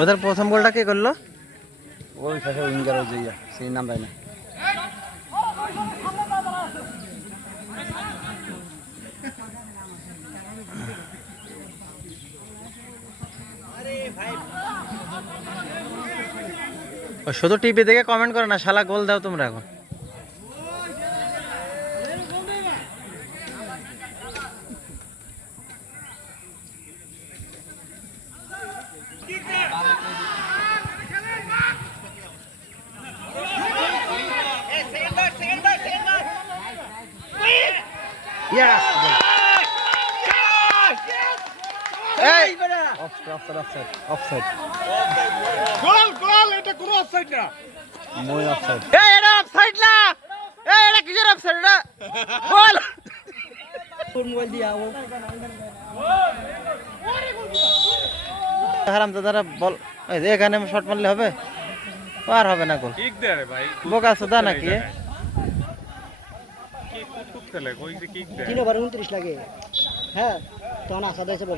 ওদের প্রথম গোলটা কে করলো? ওই পাশে উইঙ্গার যাইয়া সেই নাম পাই না। ও শুধু টিভি দেখে কমেন্ট করে না, শালা গোল দাও তোমরা এখন। Yes! এই অফসাইড অফসাইড গোল গোল, এটা কোনো অফসাইড না। মই অফসাইড। এই এটা অফসাইড না, এই এটা কিসের অফসাইড? এটা গোল। মোবাইল দিয়া ও হারামজাদারা বল, এই যে এখানে শট মারলে হবে? আর হবে না গোল। কিক দে রে ভাই, বোকা সুদা নাকি? কিক কুক খেলে কই যে কিক দে। 3 ওভার 29 লাগে। হ্যাঁ তখন আসাদ এসে বল।